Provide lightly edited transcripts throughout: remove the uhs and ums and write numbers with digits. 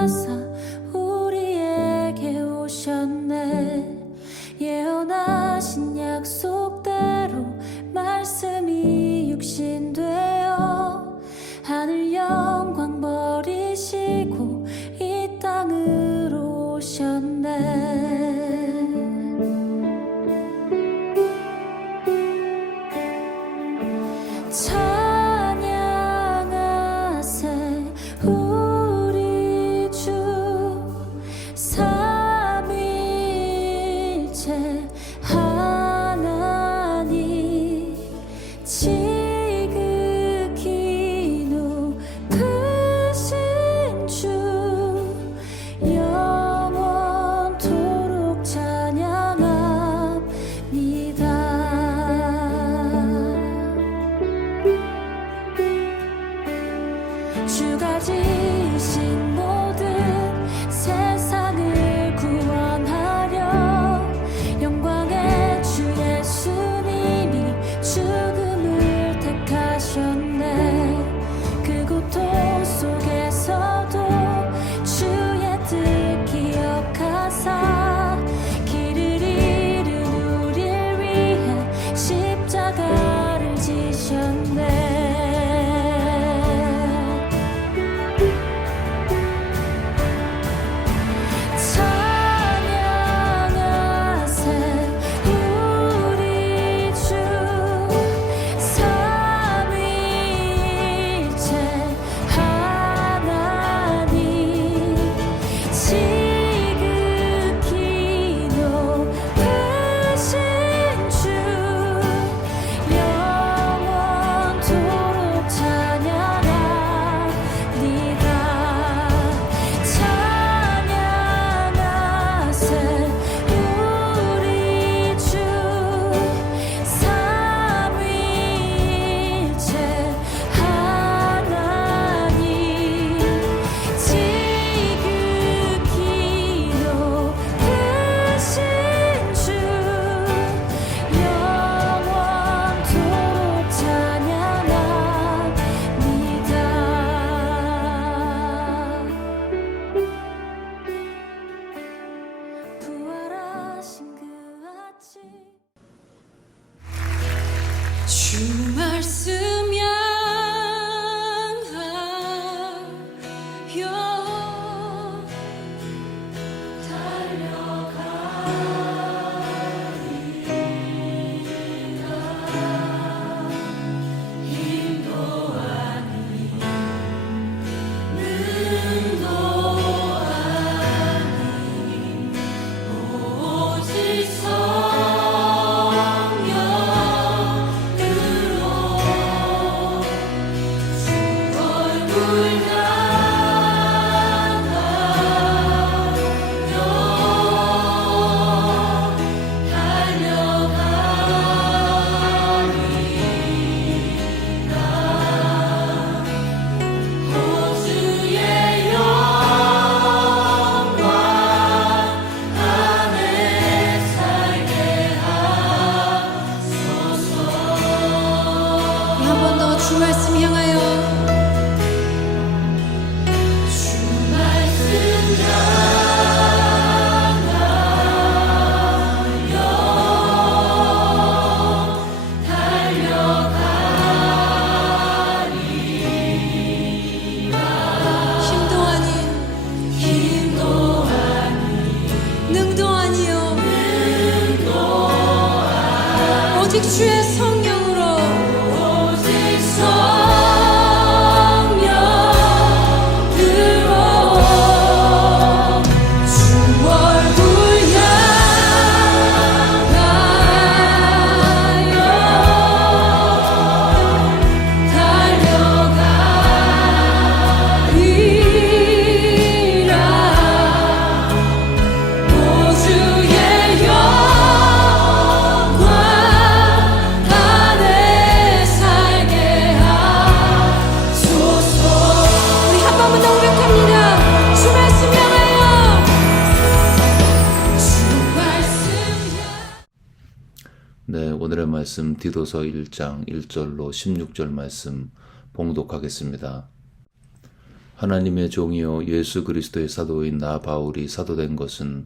하사 우리에게 오셨네. 예언하신 약속대로 말씀이 육신되어 하늘 영광 버리시고 이 땅으로 오셨네. 찬양하세 우리 주 삼위일체 하나님 지극히 높으신 주 영원토록 찬양합니다. 주가 지으신 모든 세상을 구원하려 영광의 주 예수님이 죽음을 택하셨네. 그 고통 속에서도 주의 뜻 기억하사 길을 잃은 우릴 위해 십자가를 지셨네. 주 말씀 향하여 달려가리라. 힘도 아닌 능도 아닌 오직 주 말씀 향하여 주 말씀 향하여 달려가리라. 힘도 아닌 능도 아니요 오직 주의 성령으로 네, 오늘의 말씀 디도서 1장 1절로 16절 말씀 봉독하겠습니다. 하나님의 종이요 예수 그리스도의 사도인 나 바울이 사도된 것은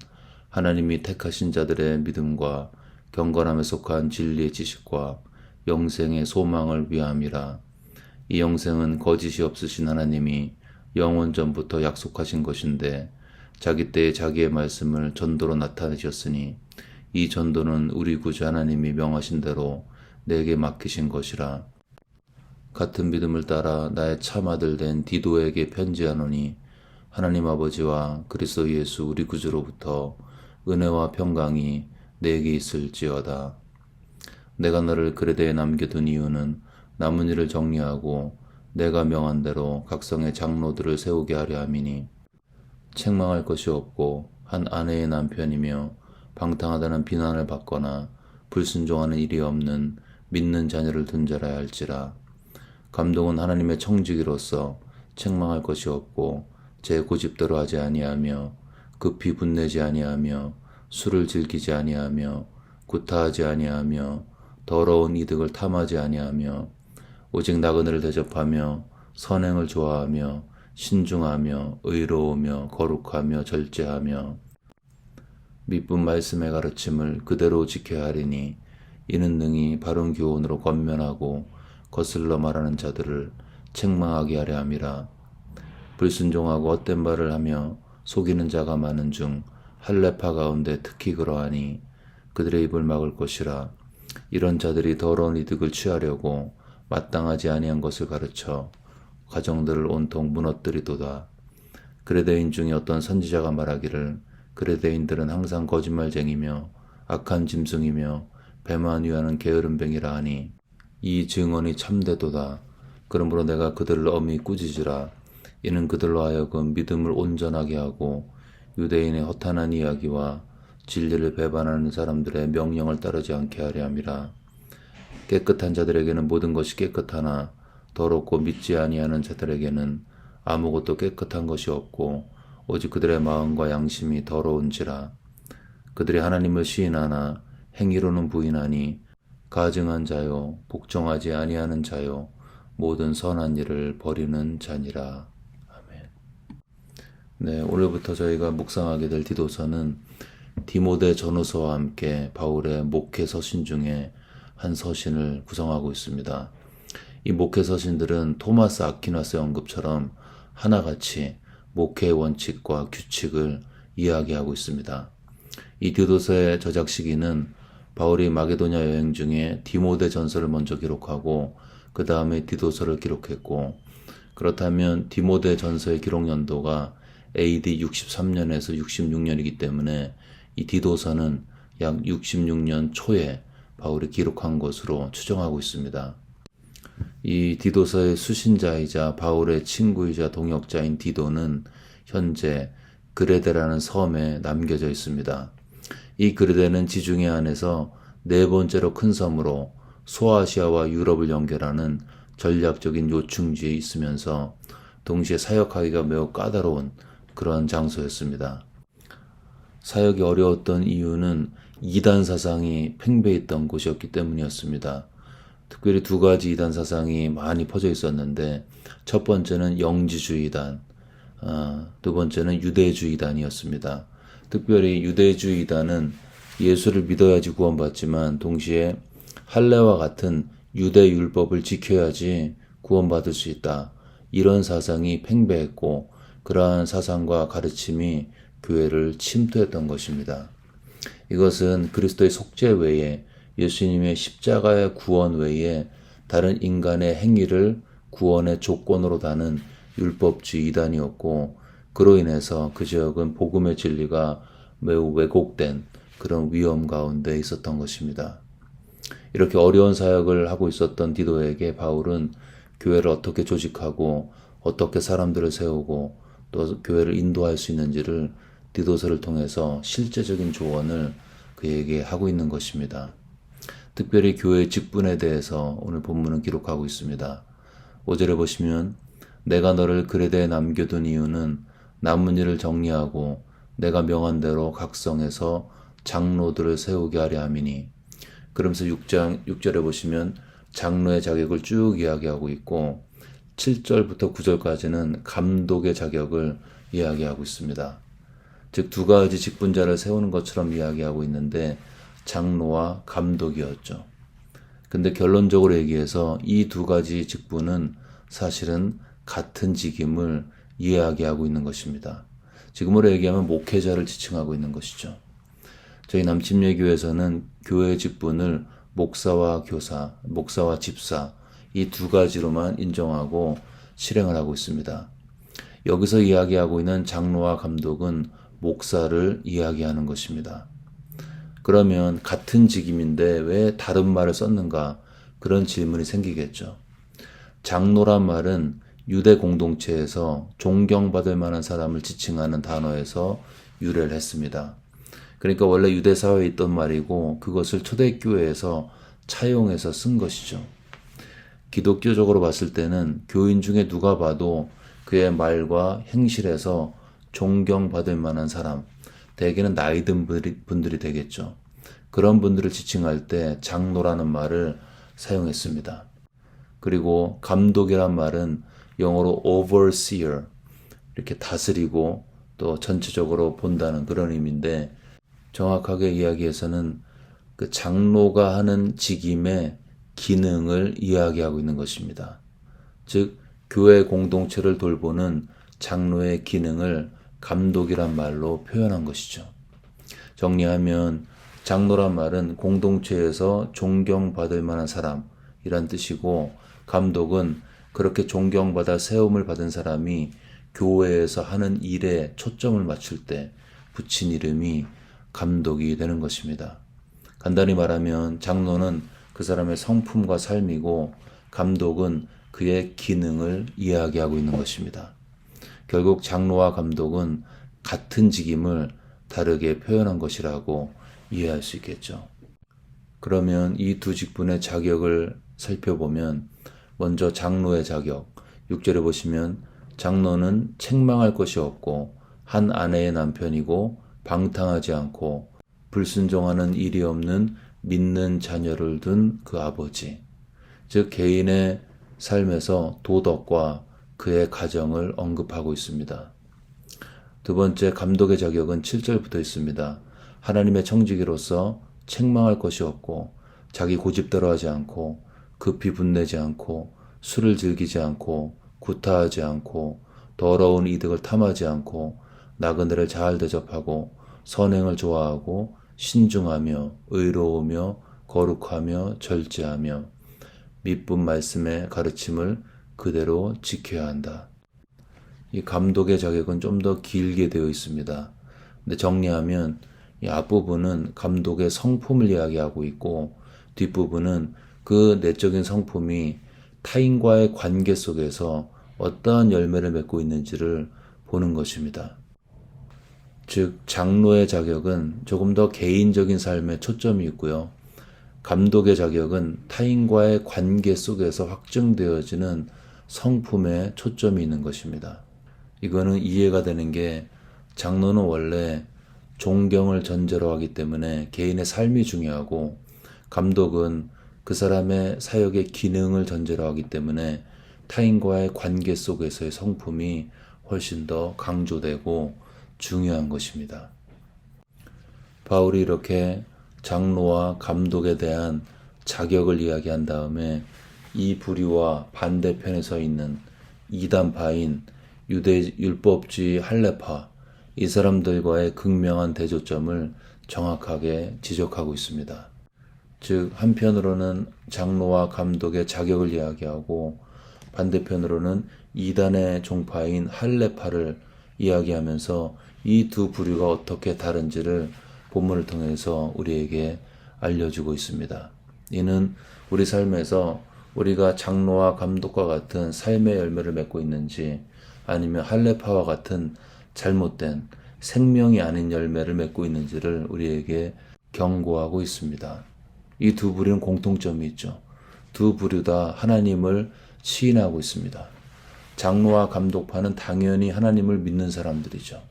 하나님이 택하신 자들의 믿음과 경건함에 속한 진리의 지식과 영생의 소망을 위함이라. 이 영생은 거짓이 없으신 하나님이 영원 전부터 약속하신 것인데 자기 때에 자기의 말씀을 전도로 나타내셨으니 이 전도는 우리 구주 하나님이 명하신 대로 내게 맡기신 것이라. 같은 믿음을 따라 나의 참아들 된 디도에게 편지하노니 하나님 아버지와 그리스도 예수 우리 구주로부터 은혜와 평강이 내게 있을지어다. 내가 너를 그레데에 남겨둔 이유는 남은 일을 정리하고 내가 명한 대로 각성의 장로들을 세우게 하려 함이니 책망할 것이 없고 한 아내의 남편이며 방탕하다는 비난을 받거나 불순종하는 일이 없는 믿는 자녀를 둔 자라야 할지라. 감독은 하나님의 청지기로서 책망할 것이 없고 제 고집대로 하지 아니하며 급히 분내지 아니하며 술을 즐기지 아니하며 구타하지 아니하며 더러운 이득을 탐하지 아니하며 오직 나그네를 대접하며 선행을 좋아하며 신중하며 의로우며 거룩하며 절제하며 미쁜 말씀의 가르침을 그대로 지켜야 하리니 이는 능히 바른 교훈으로 권면하고 거슬러 말하는 자들을 책망하게 하려 함이라. 불순종하고 헛된 말을 하며 속이는 자가 많은 중 할례파 가운데 특히 그러하니 그들의 입을 막을 것이라. 이런 자들이 더러운 이득을 취하려고 마땅하지 아니한 것을 가르쳐 가정들을 온통 무너뜨리도다. 그레데인 중에 어떤 선지자가 말하기를 그레데인들은 항상 거짓말쟁이며 악한 짐승이며 배만 위하는 게으름뱅이라 하니 이 증언이 참되도다. 그러므로 내가 그들을 엄히 꾸짖으라. 이는 그들로 하여금 믿음을 온전하게 하고 유대인의 허탄한 이야기와 진리를 배반하는 사람들의 명령을 따르지 않게 하려 함이라. 깨끗한 자들에게는 모든 것이 깨끗하나 더럽고 믿지 아니하는 자들에게는 아무것도 깨끗한 것이 없고 오직 그들의 마음과 양심이 더러운지라. 그들이 하나님을 시인하나 행위로는 부인하니 가증한 자요 복종하지 아니하는 자요 모든 선한 일을 버리는 자니라. 아멘. 네, 오늘부터 저희가 묵상하게 될 디도서는 디모데 전후서와 함께 바울의 목회 서신 중에 한 서신을 구성하고 있습니다. 이 목회 서신들은 토마스 아퀴나스의 언급처럼 하나같이 목회의 원칙과 규칙을 이야기하고 있습니다. 이 디도서의 저작 시기는 바울이 마게도냐 여행 중에 디모데 전서를 먼저 기록하고 그 다음에 디도서를 기록했고, 그렇다면 디모데 전서의 기록 연도가 AD 63년에서 66년이기 때문에 이 디도서는 약 66년 초에 바울이 기록한 것으로 추정하고 있습니다. 이 디도서의 수신자이자 바울의 친구이자 동역자인 디도는 현재 그레데라는 섬에 남겨져 있습니다. 이 그레데는 지중해 안에서 네 번째로 큰 섬으로 소아시아와 유럽을 연결하는 전략적인 요충지에 있으면서 동시에 사역하기가 매우 까다로운 그런 장소였습니다. 사역이 어려웠던 이유는 이단 사상이 팽배했던 곳이었기 때문이었습니다. 특별히 두 가지 이단 사상이 많이 퍼져 있었는데 첫 번째는 영지주의단, 두 번째는 유대주의단이었습니다. 특별히 유대주의단은 예수를 믿어야지 구원받지만 동시에 할례와 같은 유대 율법을 지켜야지 구원받을 수 있다. 이런 사상이 팽배했고 그러한 사상과 가르침이 교회를 침투했던 것입니다. 이것은 그리스도의 속죄 외에 예수님의 십자가의 구원 외에 다른 인간의 행위를 구원의 조건으로 다는 율법주의 이단이었고 그로 인해서 그 지역은 복음의 진리가 매우 왜곡된 그런 위험 가운데 있었던 것입니다. 이렇게 어려운 사역을 하고 있었던 디도에게 바울은 교회를 어떻게 조직하고 어떻게 사람들을 세우고 또 교회를 인도할 수 있는지를 디도서를 통해서 실제적인 조언을 그에게 하고 있는 것입니다. 특별히 교회의 직분에 대해서 오늘 본문은 기록하고 있습니다. 5절에 보시면 내가 너를 그레데에 남겨둔 이유는 남은 일을 정리하고 내가 명한 대로 각성해서 장로들을 세우게 하려 함이니. 그러면서 6절에 보시면 장로의 자격을 쭉 이야기하고 있고 7절부터 9절까지는 감독의 자격을 이야기하고 있습니다. 즉 두 가지 직분자를 세우는 것처럼 이야기하고 있는데 장로와 감독이었죠. 근데 결론적으로 얘기해서 이 두 가지 직분은 사실은 같은 직임을 이야기하고 있는 것입니다. 지금으로 얘기하면 목회자를 지칭하고 있는 것이죠. 저희 남침예교에서는 교회 직분을 목사와 교사, 목사와 집사 이 두 가지로만 인정하고 실행을 하고 있습니다. 여기서 이야기하고 있는 장로와 감독은 목사를 이야기하는 것입니다. 그러면 같은 직임인데 왜 다른 말을 썼는가? 그런 질문이 생기겠죠. 장로란 말은 유대 공동체에서 존경받을 만한 사람을 지칭하는 단어에서 유래를 했습니다. 그러니까 원래 유대 사회에 있던 말이고 그것을 초대교회에서 차용해서 쓴 것이죠. 기독교적으로 봤을 때는 교인 중에 누가 봐도 그의 말과 행실에서 존경받을 만한 사람, 대개는 나이 든 분들이 되겠죠. 그런 분들을 지칭할 때 장로라는 말을 사용했습니다. 그리고 감독이란 말은 영어로 overseer, 이렇게 다스리고 또 전체적으로 본다는 그런 의미인데 정확하게 이야기해서는 그 장로가 하는 직임의 기능을 이야기하고 있는 것입니다. 즉 교회 공동체를 돌보는 장로의 기능을 감독이란 말로 표현한 것이죠. 정리하면 장로란 말은 공동체에서 존경받을 만한 사람이란 뜻이고 감독은 그렇게 존경받아 세움을 받은 사람이 교회에서 하는 일에 초점을 맞출 때 붙인 이름이 감독이 되는 것입니다. 간단히 말하면 장로는 그 사람의 성품과 삶이고 감독은 그의 기능을 이야기하고 있는 것입니다. 결국 장로와 감독은 같은 직임을 다르게 표현한 것이라고 이해할 수 있겠죠. 그러면 이 두 직분의 자격을 살펴보면 먼저 장로의 자격, 6절에 보시면 장로는 책망할 것이 없고 한 아내의 남편이고 방탕하지 않고 불순종하는 일이 없는 믿는 자녀를 둔 그 아버지, 즉 개인의 삶에서 도덕과 그의 가정을 언급하고 있습니다. 두 번째 감독의 자격은 7절부터 있습니다. 하나님의 청지기로서 책망할 것이 없고 자기 고집대로 하지 않고 급히 분내지 않고 술을 즐기지 않고 구타하지 않고 더러운 이득을 탐하지 않고 나그네를 잘 대접하고 선행을 좋아하고 신중하며 의로우며 거룩하며 절제하며 미쁜 말씀의 가르침을 그대로 지켜야 한다. 이 감독의 자격은 좀 더 길게 되어 있습니다. 근데 정리하면 이 앞부분은 감독의 성품을 이야기하고 있고 뒷부분은 그 내적인 성품이 타인과의 관계 속에서 어떠한 열매를 맺고 있는지를 보는 것입니다. 즉 장로의 자격은 조금 더 개인적인 삶에 초점이 있고요. 감독의 자격은 타인과의 관계 속에서 확증되어지는 성품에 초점이 있는 것입니다. 이거는 이해가 되는 게 장로는 원래 존경을 전제로 하기 때문에 개인의 삶이 중요하고 감독은 그 사람의 사역의 기능을 전제로 하기 때문에 타인과의 관계 속에서의 성품이 훨씬 더 강조되고 중요한 것입니다. 바울이 이렇게 장로와 감독에 대한 자격을 이야기한 다음에 이 부류와 반대편에 서 있는 이단파인 유대 율법주의 할례파, 이 사람들과의 극명한 대조점을 정확하게 지적하고 있습니다. 즉 한편으로는 장로와 감독의 자격을 이야기하고 반대편으로는 이단의 종파인 할례파를 이야기하면서 이 두 부류가 어떻게 다른지를 본문을 통해서 우리에게 알려주고 있습니다. 이는 우리 삶에서 우리가 장로와 감독과 같은 삶의 열매를 맺고 있는지 아니면 할례파와 같은 잘못된 생명이 아닌 열매를 맺고 있는지를 우리에게 경고하고 있습니다. 이 두 부류는 공통점이 있죠. 두 부류 다 하나님을 시인하고 있습니다. 장로와 감독파는 당연히 하나님을 믿는 사람들이죠.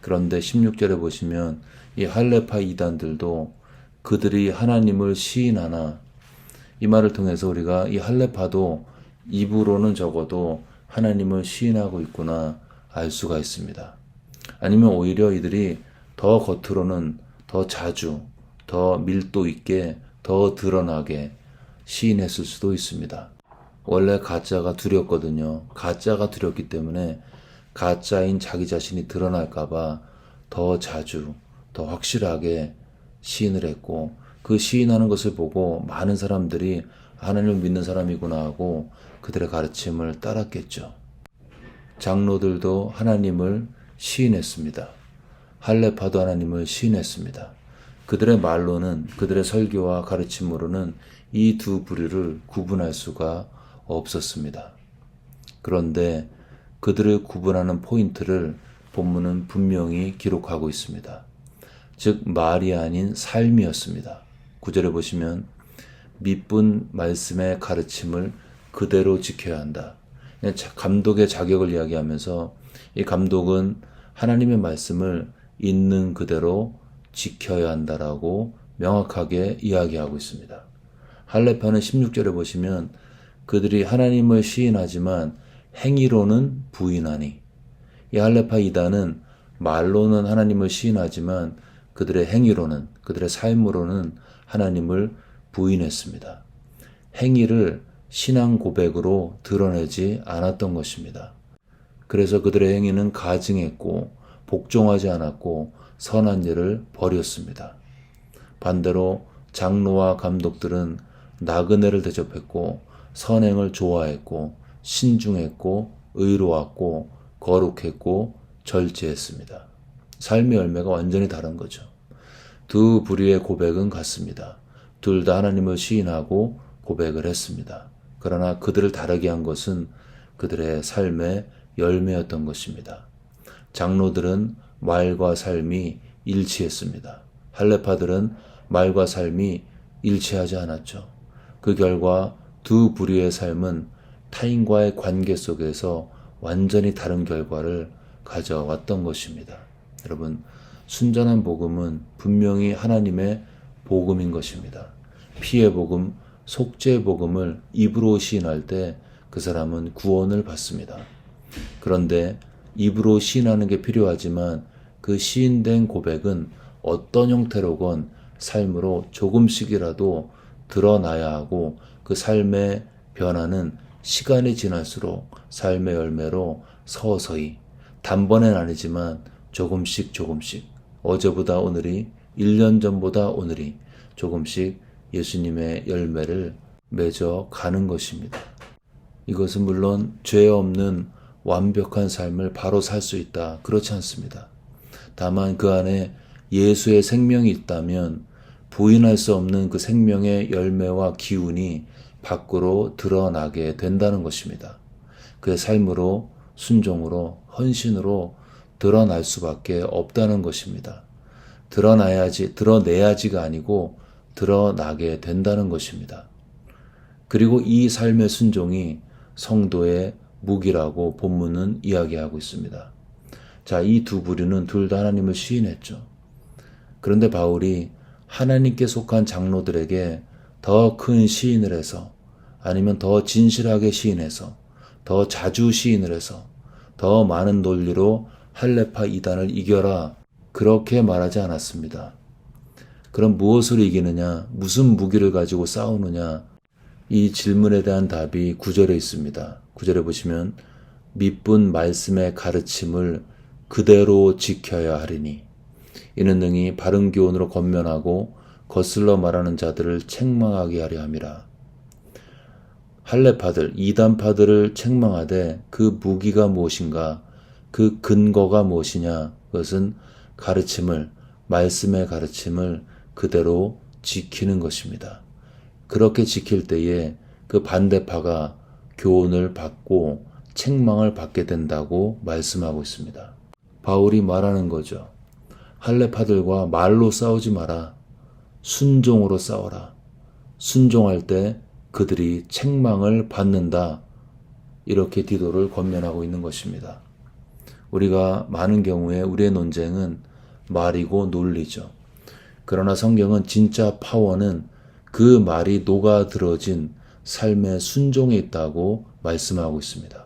그런데 16절에 보시면 이 할례파 이단들도 그들이 하나님을 시인하나, 이 말을 통해서 우리가 이 할례파도 입으로는 적어도 하나님을 시인하고 있구나 알 수가 있습니다. 아니면 오히려 이들이 더 겉으로는 더 자주, 더 밀도 있게, 더 드러나게 시인했을 수도 있습니다. 원래 가짜가 두렵거든요. 가짜가 두렵기 때문에 가짜인 자기 자신이 드러날까봐 더 자주, 더 확실하게 시인을 했고, 그 시인하는 것을 보고 많은 사람들이 하나님을 믿는 사람이구나 하고 그들의 가르침을 따랐겠죠. 장로들도 하나님을 시인했습니다. 할례파도 하나님을 시인했습니다. 그들의 말로는, 그들의 설교와 가르침으로는 이 두 부류를 구분할 수가 없었습니다. 그런데 그들을 구분하는 포인트를 본문은 분명히 기록하고 있습니다. 즉 말이 아닌 삶이었습니다. 9절에 보시면 밑분 말씀의 가르침을 그대로 지켜야 한다. 감독의 자격을 이야기하면서 이 감독은 하나님의 말씀을 있는 그대로 지켜야 한다라고 명확하게 이야기하고 있습니다. 할례파는 16절에 보시면 그들이 하나님을 시인하지만 행위로는 부인하니, 이 할례파 이단은 말로는 하나님을 시인하지만 그들의 행위로는, 그들의 삶으로는 하나님을 부인했습니다. 행위를 신앙 고백으로 드러내지 않았던 것입니다. 그래서 그들의 행위는 가증했고 복종하지 않았고 선한 일을 버렸습니다. 반대로 장로와 감독들은 나그네를 대접했고 선행을 좋아했고 신중했고 의로웠고 거룩했고 절제했습니다. 삶의 열매가 완전히 다른 거죠. 두 부류의 고백은 같습니다. 둘 다 하나님을 시인하고 고백을 했습니다. 그러나 그들을 다르게 한 것은 그들의 삶의 열매였던 것입니다. 장로들은 말과 삶이 일치했습니다. 할례파들은 말과 삶이 일치하지 않았죠. 그 결과 두 부류의 삶은 타인과의 관계 속에서 완전히 다른 결과를 가져왔던 것입니다. 여러분, 순전한 복음은 분명히 하나님의 복음인 것입니다. 피의 복음, 속죄의 복음을 입으로 시인할 때 그 사람은 구원을 받습니다. 그런데 입으로 시인하는 게 필요하지만 그 시인된 고백은 어떤 형태로건 삶으로 조금씩이라도 드러나야 하고 그 삶의 변화는 시간이 지날수록 삶의 열매로 서서히, 단번엔 아니지만 조금씩 어제보다 오늘이, 1년 전보다 오늘이 조금씩 예수님의 열매를 맺어 가는 것입니다. 이것은 물론 죄 없는 완벽한 삶을 바로 살 수 있다, 그렇지 않습니다. 다만 그 안에 예수의 생명이 있다면 부인할 수 없는 그 생명의 열매와 기운이 밖으로 드러나게 된다는 것입니다. 그의 삶으로, 순종으로, 헌신으로 드러날 수밖에 없다는 것입니다. 드러내야지가 아니고 드러나게 된다는 것입니다. 그리고 이 삶의 순종이 성도의 무기라고 본문은 이야기하고 있습니다. 자, 이 두 부류는 둘 다 하나님을 시인했죠. 그런데 바울이 하나님께 속한 장로들에게 더 큰 시인을 해서, 아니면 더 진실하게 시인해서, 더 자주 시인을 해서, 더 많은 논리로 할례파 이단을 이겨라, 그렇게 말하지 않았습니다. 그럼 무엇으로 이기느냐? 무슨 무기를 가지고 싸우느냐? 이 질문에 대한 답이 9절에 있습니다. 9절에 보시면 밑분 말씀의 가르침을 그대로 지켜야 하리니 이는 능히 바른 교훈으로 권면하고 거슬러 말하는 자들을 책망하게 하려 함이라. 할례파들, 이단파들을 책망하되 그 무기가 무엇인가? 그 근거가 무엇이냐? 그것은 가르침을, 말씀의 가르침을 그대로 지키는 것입니다. 그렇게 지킬 때에 그 반대파가 교훈을 받고 책망을 받게 된다고 말씀하고 있습니다. 바울이 말하는 거죠. 할례파들과 말로 싸우지 마라. 순종으로 싸워라. 순종할 때 그들이 책망을 받는다. 이렇게 디도를 권면하고 있는 것입니다. 우리가 많은 경우에 우리의 논쟁은 말이고 논리죠. 그러나 성경은 진짜 파워는 그 말이 녹아들어진 삶의 순종에 있다고 말씀하고 있습니다.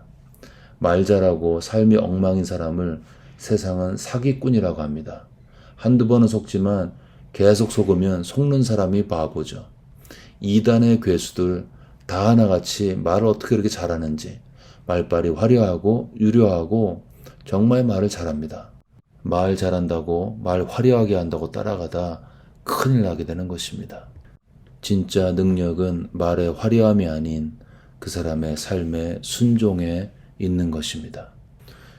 말 잘하고 삶이 엉망인 사람을 세상은 사기꾼이라고 합니다. 한두 번은 속지만 계속 속으면 속는 사람이 바보죠. 이단의 괴수들 다 하나같이 말을 어떻게 이렇게 잘하는지, 말빨이 화려하고 유려하고 정말 말을 잘합니다. 말 잘한다고 말 화려하게 한다고 따라가다 큰일 나게 되는 것입니다. 진짜 능력은 말의 화려함이 아닌 그 사람의 삶의 순종에 있는 것입니다.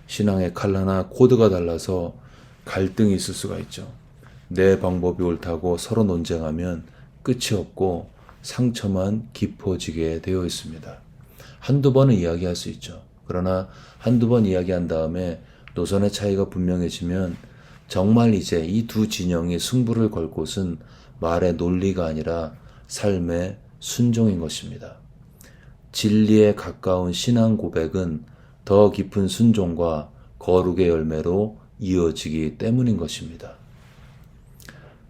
신앙의 칼라나 코드가 달라서 갈등이 있을 수가 있죠. 내 방법이 옳다고 서로 논쟁하면 끝이 없고 상처만 깊어지게 되어 있습니다. 한두 번은 이야기할 수 있죠. 그러나 한두 번 이야기한 다음에 노선의 차이가 분명해지면 정말 이제 이 두 진영이 승부를 걸 곳은 말의 논리가 아니라 삶의 순종인 것입니다. 진리에 가까운 신앙 고백은 더 깊은 순종과 거룩의 열매로 이어지기 때문인 것입니다.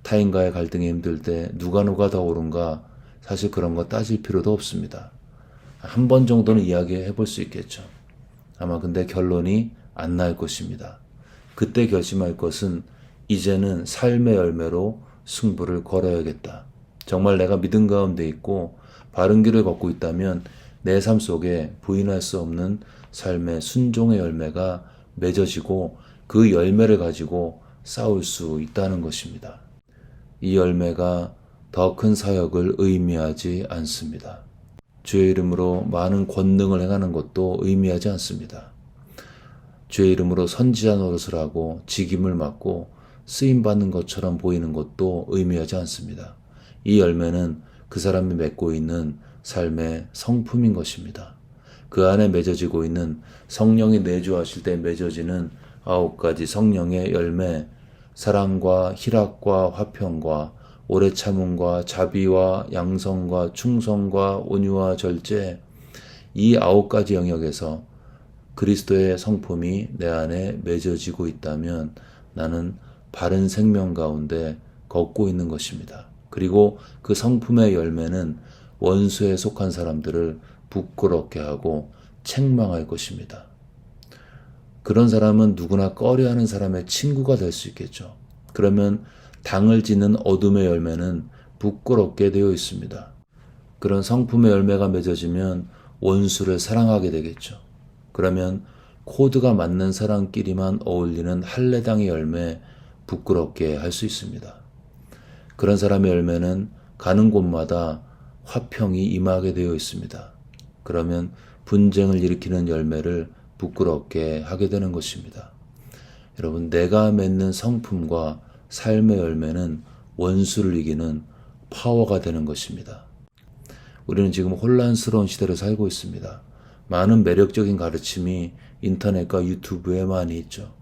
타인과의 갈등이 힘들 때 누가 더 옳은가 사실 그런 거 따질 필요도 없습니다. 한 번 정도는 이야기해 볼 수 있겠죠. 아마 근데 결론이 안 날 것입니다. 그때 결심할 것은 이제는 삶의 열매로 승부를 걸어야겠다. 정말 내가 믿음 가운데 있고 바른 길을 걷고 있다면 내 삶 속에 부인할 수 없는 삶의 순종의 열매가 맺어지고 그 열매를 가지고 싸울 수 있다는 것입니다. 이 열매가 더 큰 사역을 의미하지 않습니다. 주의 이름으로 많은 권능을 행하는 것도 의미하지 않습니다. 주의 이름으로 선지자 노릇을 하고 직임을 맡고 쓰임받는 것처럼 보이는 것도 의미하지 않습니다. 이 열매는 그 사람이 맺고 있는 삶의 성품인 것입니다. 그 안에 맺어지고 있는 성령이 내주하실 때 맺어지는 9가지 성령의 열매, 사랑과 희락과 화평과 오래 참음과 자비와 양성과 충성과 온유와 절제, 이 9가지 영역에서 그리스도의 성품이 내 안에 맺어지고 있다면 나는 바른 생명 가운데 걷고 있는 것입니다. 그리고 그 성품의 열매는 원수에 속한 사람들을 부끄럽게 하고 책망할 것입니다. 그런 사람은 누구나 꺼려하는 사람의 친구가 될 수 있겠죠. 그러면 당을 지는 어둠의 열매는 부끄럽게 되어 있습니다. 그런 성품의 열매가 맺어지면 원수를 사랑하게 되겠죠. 그러면 코드가 맞는 사람끼리만 어울리는 할례당의 열매 부끄럽게 할 수 있습니다. 그런 사람의 열매는 가는 곳마다 화평이 임하게 되어 있습니다. 그러면 분쟁을 일으키는 열매를 부끄럽게 하게 되는 것입니다. 여러분, 내가 맺는 성품과 삶의 열매는 원수를 이기는 파워가 되는 것입니다. 우리는 지금 혼란스러운 시대를 살고 있습니다. 많은 매력적인 가르침이 인터넷과 유튜브에 많이 있죠.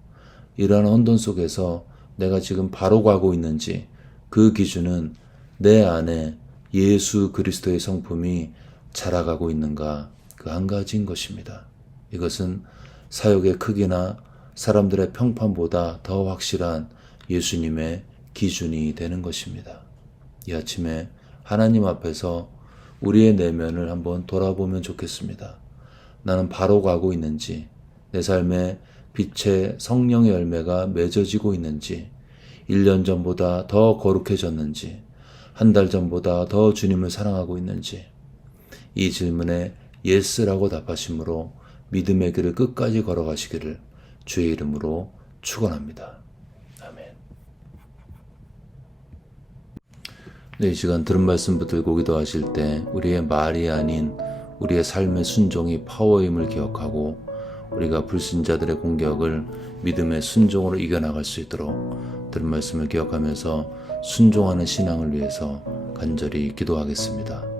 이러한 혼돈 속에서 내가 지금 바로 가고 있는지 그 기준은 내 안에 예수 그리스도의 성품이 자라가고 있는가, 그 한 가지인 것입니다. 이것은 사역의 크기나 사람들의 평판보다 더 확실한 예수님의 기준이 되는 것입니다. 이 아침에 하나님 앞에서 우리의 내면을 한번 돌아보면 좋겠습니다. 나는 바로 가고 있는지, 내 삶에 빛의 성령의 열매가 맺어지고 있는지, 1년 전보다 더 거룩해졌는지, 한 달 전보다 더 주님을 사랑하고 있는지, 이 질문에 예스라고 답하심으로 믿음의 길을 끝까지 걸어가시기를 주의 이름으로 축원합니다. 아멘. 네, 이 시간 들은 말씀 붙들고 기도하실 때 우리의 말이 아닌 우리의 삶의 순종이 파워임을 기억하고 우리가 불신자들의 공격을 믿음의 순종으로 이겨나갈 수 있도록 들은 말씀을 기억하면서 순종하는 신앙을 위해서 간절히 기도하겠습니다.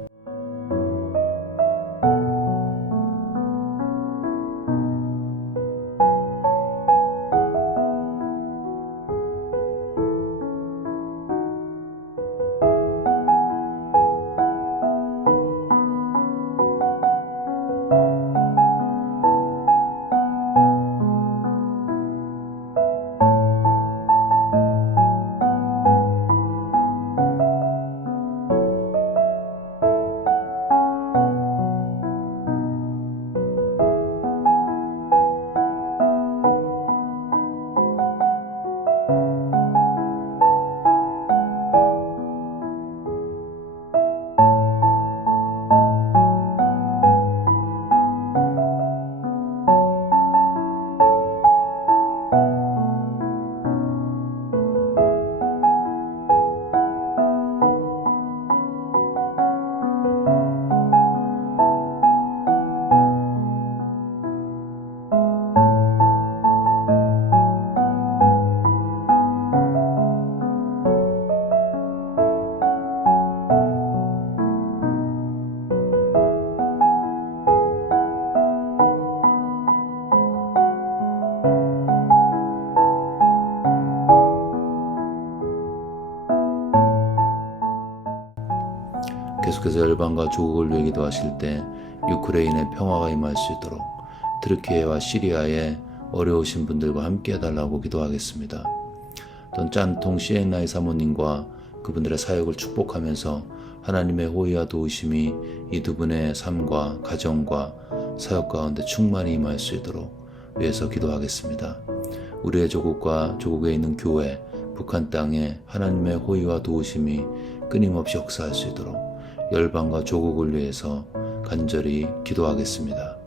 계속해서 열방과 조국을 위해 기도하실 때 유크레인의 평화가 임할 수 있도록 트르키예와 시리아에 어려우신 분들과 함께 해달라고 기도하겠습니다. 또 짠통 시엔나의 사모님과 그분들의 사역을 축복하면서 하나님의 호의와 도우심이 이 두 분의 삶과 가정과 사역 가운데 충만히 임할 수 있도록 위해서 기도하겠습니다. 우리의 조국과 조국에 있는 교회, 북한 땅에 하나님의 호의와 도우심이 끊임없이 역사할 수 있도록 열방과 조국을 위해서 간절히 기도하겠습니다.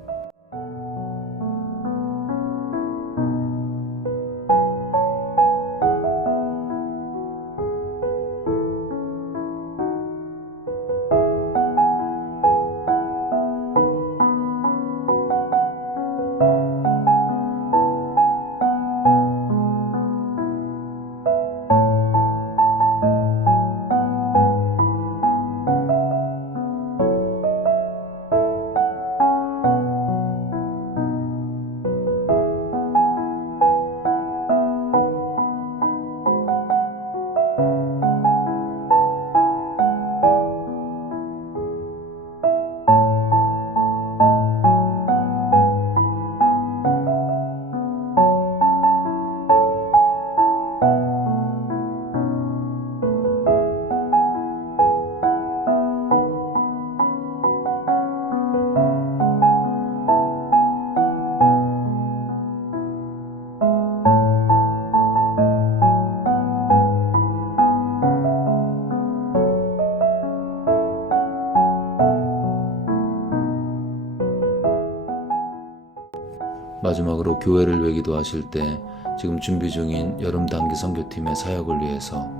마지막으로 교회를 위해 기도하실 때 지금 준비 중인 여름 단기 선교팀의 사역을 위해서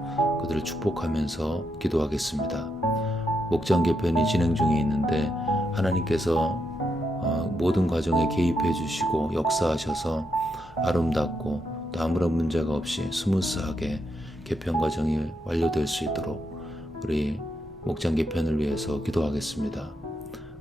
그들을 축복하면서 기도하겠습니다. 목장 개편이 진행 중에 있는데 하나님께서 모든 과정에 개입해 주시고 역사하셔서 아름답고 또 아무런 문제가 없이 스무스하게 개편 과정이 완료될 수 있도록 우리 목장 개편을 위해서 기도하겠습니다.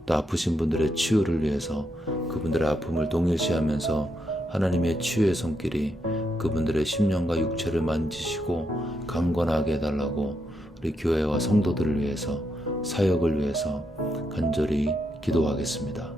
또 아프신 분들의 치유를 위해서 그분들의 아픔을 동일시하면서 하나님의 치유의 손길이 그분들의 심령과 육체를 만지시고 강건하게 해달라고 우리 교회와 성도들을 위해서 사역을 위해서 간절히 기도하겠습니다.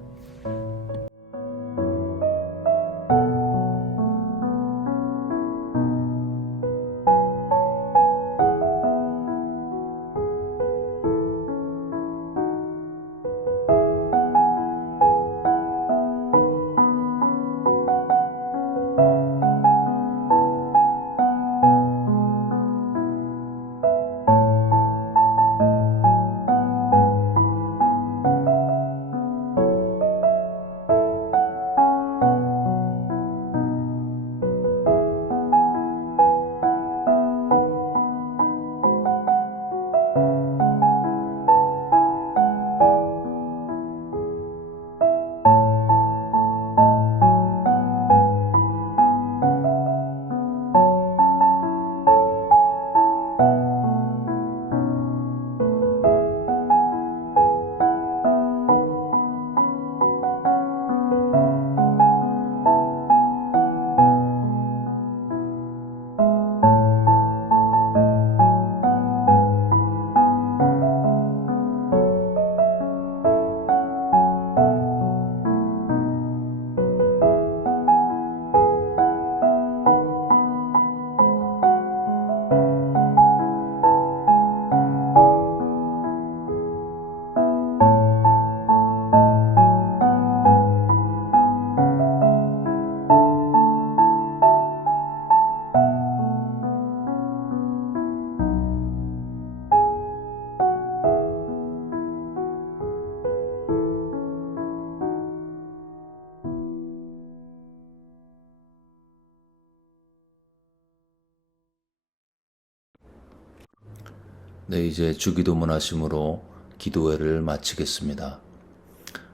네, 이제 주기도문 하심으로 기도회를 마치겠습니다.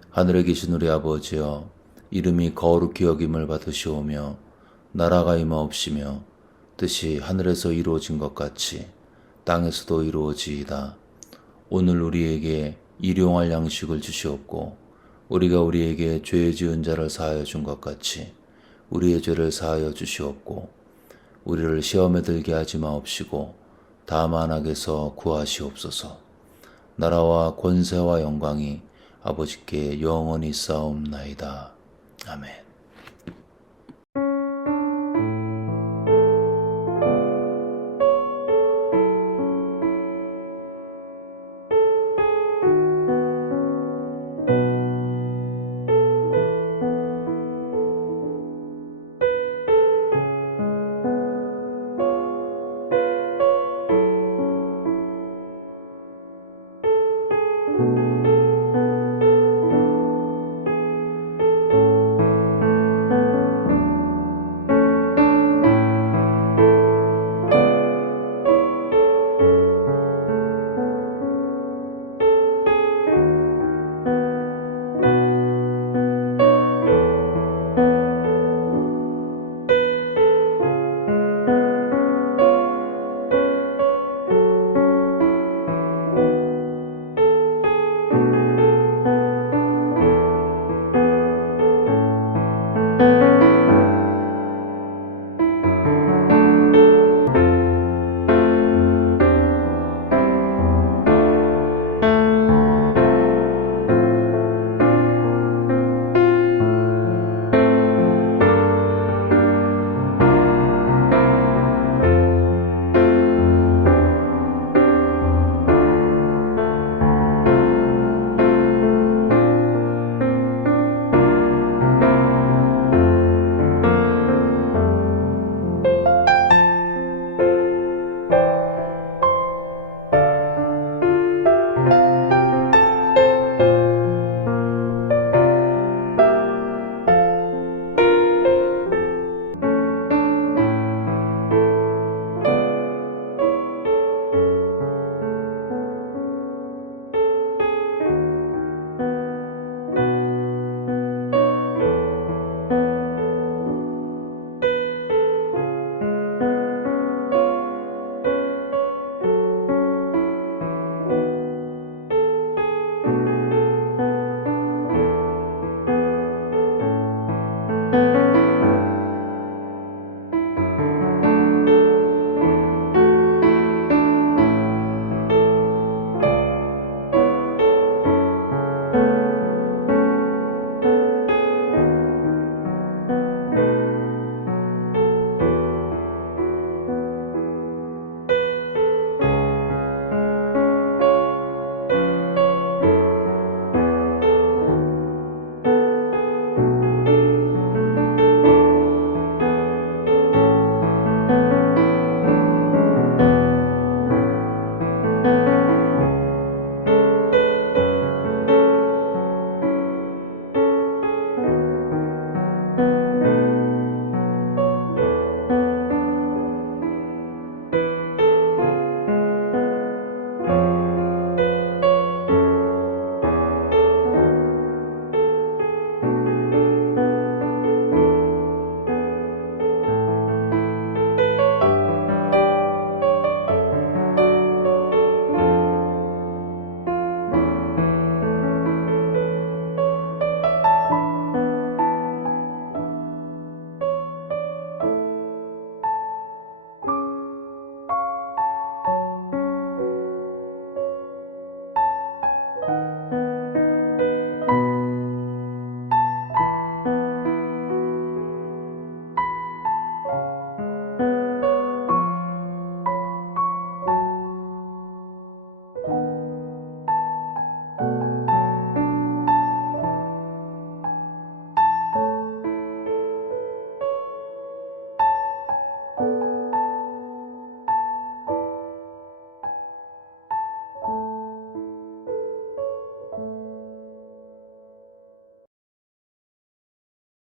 하늘에 계신 우리 아버지여, 이름이 거룩히 여김을 받으시오며 나라가 임하옵시며 뜻이 하늘에서 이루어진 것 같이 땅에서도 이루어지이다. 오늘 우리에게 일용할 양식을 주시옵고 우리가 우리에게 죄 지은 자를 사하여 준 것 같이 우리의 죄를 사하여 주시옵고 우리를 시험에 들게 하지 마옵시고 다만 악에서 구하시옵소서. 나라와 권세와 영광이 아버지께 영원히 쌓옵나이다. 아멘.